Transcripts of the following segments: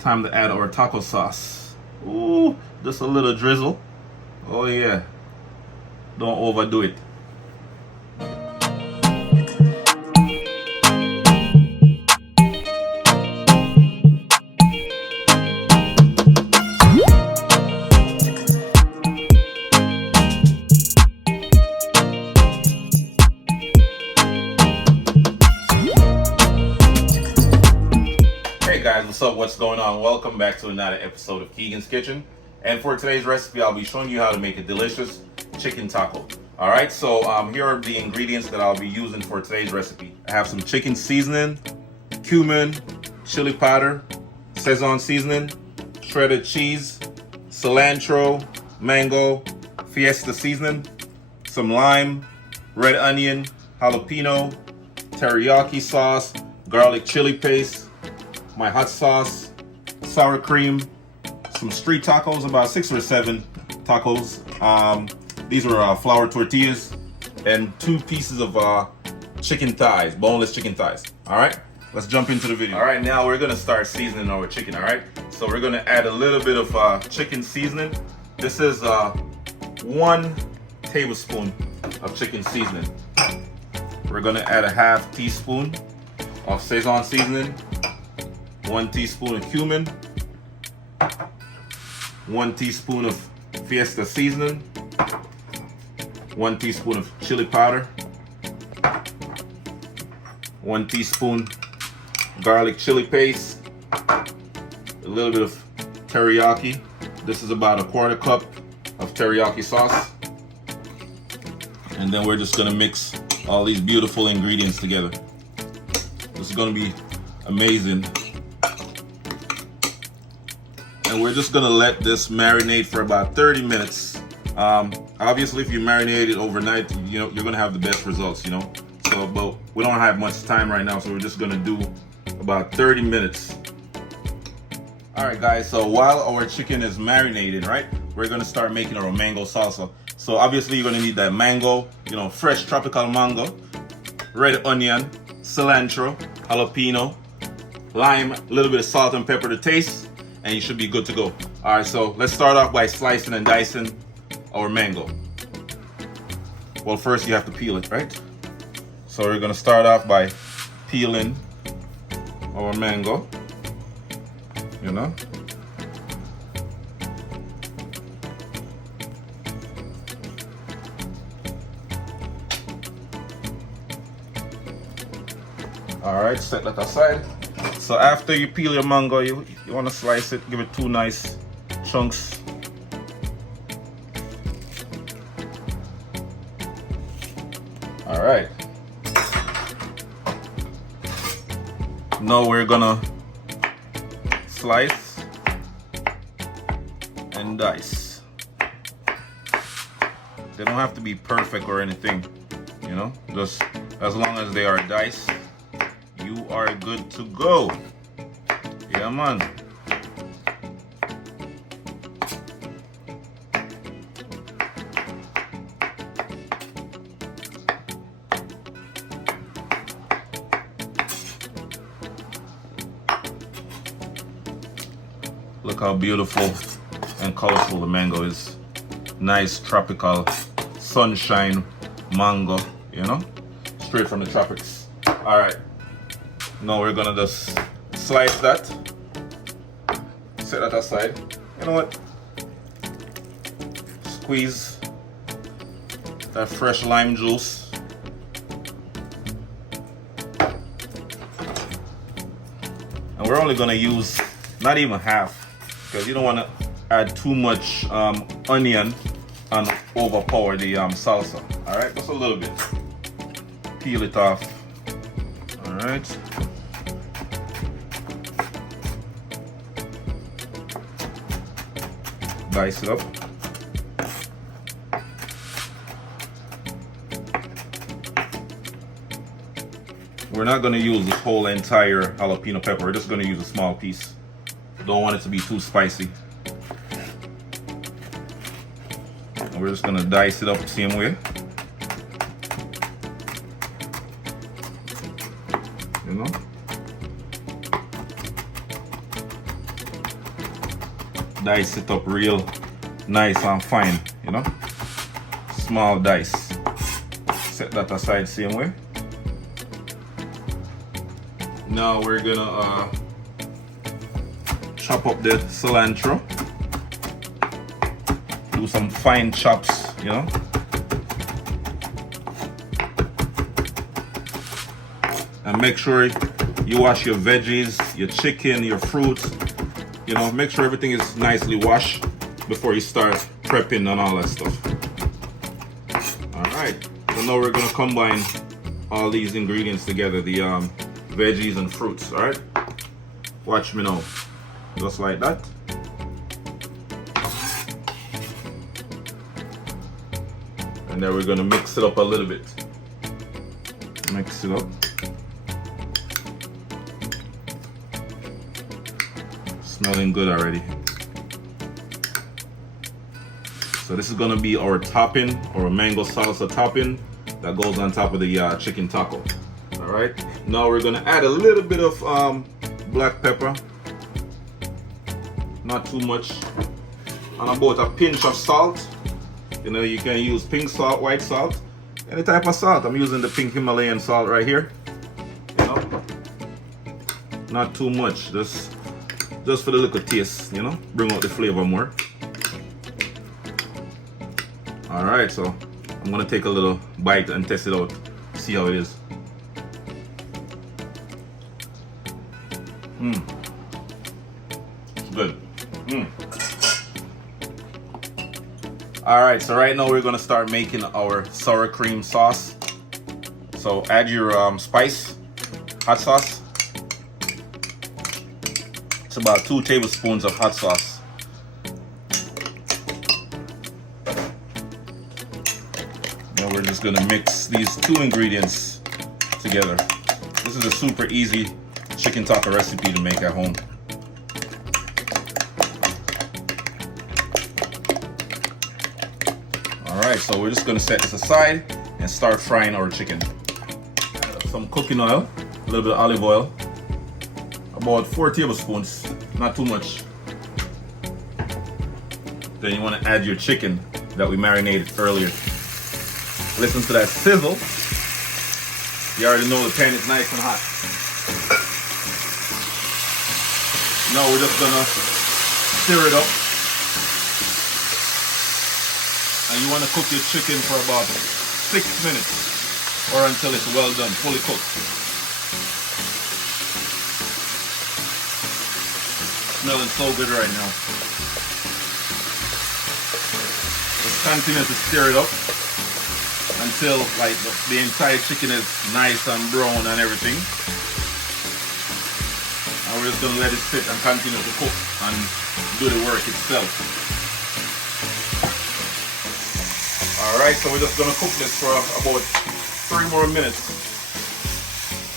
Time to add our taco sauce. Ooh, just a little drizzle. Oh yeah. Don't overdo it. Hey guys, what's up? What's going on? Welcome back to another episode of Keegan's Kitchen. And for today's recipe, I'll be showing you how to make a delicious chicken taco. Alright, so here are the ingredients that I'll be using for today's recipe. I have some chicken seasoning, cumin, chili powder, Sazon seasoning, shredded cheese, cilantro, mango, fiesta seasoning, some lime, red onion, jalapeno, teriyaki sauce, garlic chili paste, my hot sauce, sour cream, some street tacos, about 6 or 7 tacos. These are flour tortillas, and 2 pieces of chicken thighs, boneless chicken thighs. All right, let's jump into the video. All right, now we're gonna start seasoning our chicken. All right, so we're gonna add a little bit of chicken seasoning. This is 1 tablespoon of chicken seasoning. We're gonna add a half teaspoon of Sazon seasoning, 1 teaspoon of cumin, 1 teaspoon of fiesta seasoning, 1 teaspoon of chili powder, 1 teaspoon garlic chili paste, a little bit of teriyaki. This is about a 1/4 cup of teriyaki sauce. And then we're just gonna mix all these beautiful ingredients together. This is gonna be amazing. And we're just gonna let this marinate for about 30 minutes. Obviously, if you marinate it overnight, you know, you're gonna have the best results, you know. So, but we don't have much time right now, so we're just gonna do about 30 minutes. All right, guys, so while our chicken is marinated, right, we're gonna start making our mango salsa. So obviously you're gonna need that mango, you know, fresh tropical mango, red onion, cilantro, jalapeno, lime, a little bit of salt and pepper to taste, and you should be good to go. All right, so let's start off by slicing and dicing our mango. Well, first you have to peel it, right? So we're gonna start off by peeling our mango, you know. All right, set that aside. So after you peel your mango, you want to slice it, give it 2 nice chunks. All right. Now we're gonna slice and dice. They don't have to be perfect or anything, you know, just as long as they are diced, you are good to go. Yeah, man. Look how beautiful and colorful the mango is. Nice tropical sunshine mango, you know, straight from the tropics. All right. Now we're gonna just slice that, set that aside. You know what? Squeeze that fresh lime juice. And we're only gonna use not even half, because you don't want to add too much onion and overpower the salsa. All right, just a little bit. Peel it off. All right. Dice it up. We're not going to use the whole entire jalapeno pepper. We're just going to use a small piece. Don't want it to be too spicy. And we're just going to dice it up the same way. You know? dice it up real nice and fine, you know, small dice. Set that aside same way. Now we're gonna chop up the cilantro. Do some fine chops, you know. And make sure you wash your veggies, your chicken, your fruits. You know, make sure everything is nicely washed before you start prepping and all that stuff. Alright, so now we're gonna combine all these ingredients together, the veggies and fruits, alright? Watch me now. Just like that. And then we're gonna mix it up a little bit. Mix it up. Smelling good already. So this is gonna be our topping, or mango salsa topping that goes on top of the chicken taco. All right. Now we're gonna add a little bit of black pepper, not too much, and about a pinch of salt. You know, you can use pink salt, white salt, any type of salt. I'm using the pink Himalayan salt right here. You know, not too much, just for the little taste, you know, bring out the flavor more. All right, so I'm gonna take a little bite and test it out, see how it is. It's good. All right, so right now we're gonna start making our sour cream sauce. So add your spice, hot sauce. It's about 2 tablespoons of hot sauce. Now we're just gonna mix these 2 ingredients together. This is a super easy chicken taco recipe to make at home. Alright, so we're just gonna set this aside and start frying our chicken. Some cooking oil, a little bit of olive oil, about 4 tablespoons, not too much. Then you want to add your chicken that we marinated earlier. Listen to that sizzle. You already know the pan is nice and hot. Now we're just gonna stir it up. And you want to cook your chicken for about 6 minutes or until it's well done, fully cooked. Smelling so good right now. Just continue to stir it up until like the entire chicken is nice and brown and everything. And we're just gonna let it sit and continue to cook and do the work itself. Alright, so we're just gonna cook this for about 3 more minutes.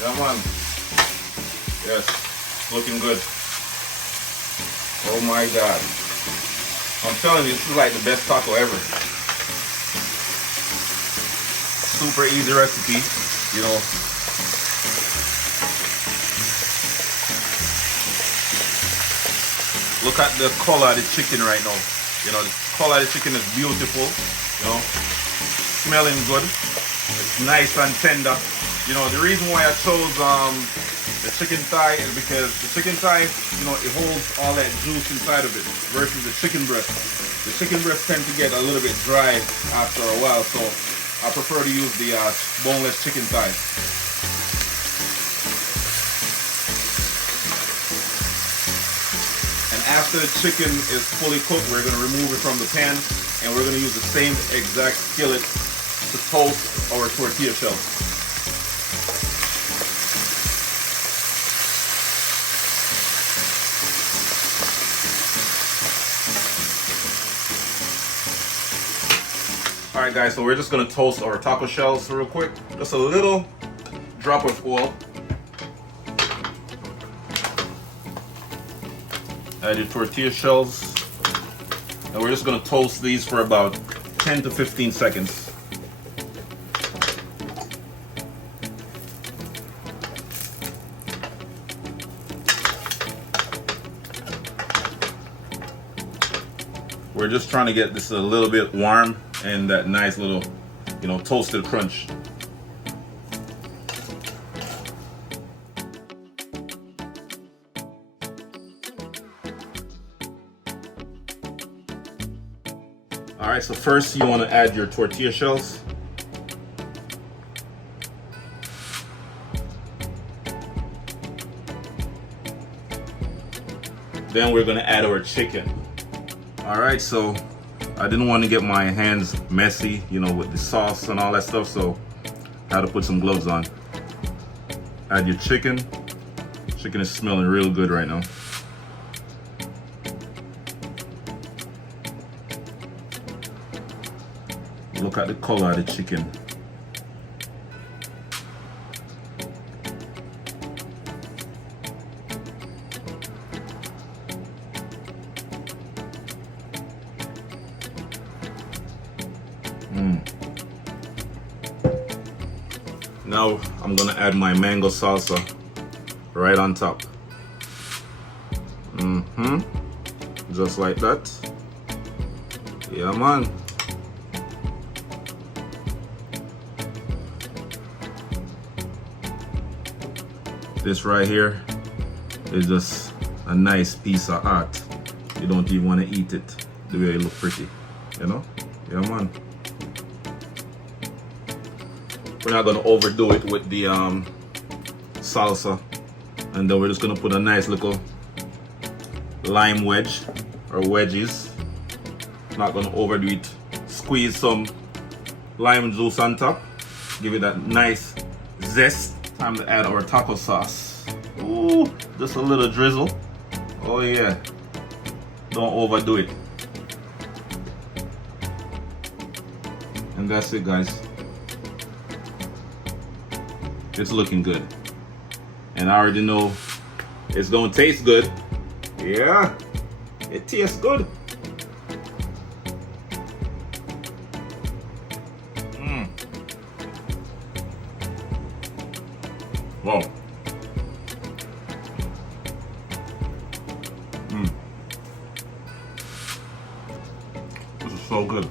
Yeah man. Yes, looking good. Oh my god. I'm telling you, this is like the best taco ever. Super easy recipe, you know. Look at the color of the chicken right now. You know, the color of the chicken is beautiful, you know. Smelling good. It's nice and tender. You know, the reason why I chose the chicken thigh is because the chicken thigh, you know, it holds all that juice inside of it versus the chicken breast. The chicken breast tend to get a little bit dry after a while, so I prefer to use the boneless chicken thigh. And after the chicken is fully cooked, we're going to remove it from the pan and we're going to use the same exact skillet to toast our tortilla shells. Alright guys, so we're just going to toast our taco shells real quick. Just a little drop of oil. Add your tortilla shells. And we're just going to toast these for about 10 to 15 seconds. We're just trying to get this a little bit warm and that nice little, toasted crunch. All right, so first you want to add your tortilla shells. Then we're gonna add our chicken. All right, so I didn't want to get my hands messy, with the sauce and all that stuff, so I had to put some gloves on. Add your chicken. Chicken is smelling real good right now. Look at the color of the chicken. Now I'm gonna add my mango salsa right on top. Just like that. Yeah, man. This right here is just a nice piece of art. You don't even want to eat it the way it look pretty, Yeah, man. We're not gonna overdo it with the salsa, and then we're just gonna put a nice little lime wedge or wedges. Not gonna overdo it. Squeeze some lime juice on top. Give it that nice zest. Time to add our taco sauce. Ooh, just a little drizzle. Oh yeah. Don't overdo it. And that's it, guys. It's looking good. And I already know it's gonna taste good. Yeah, it tastes good. Wow. This is so good.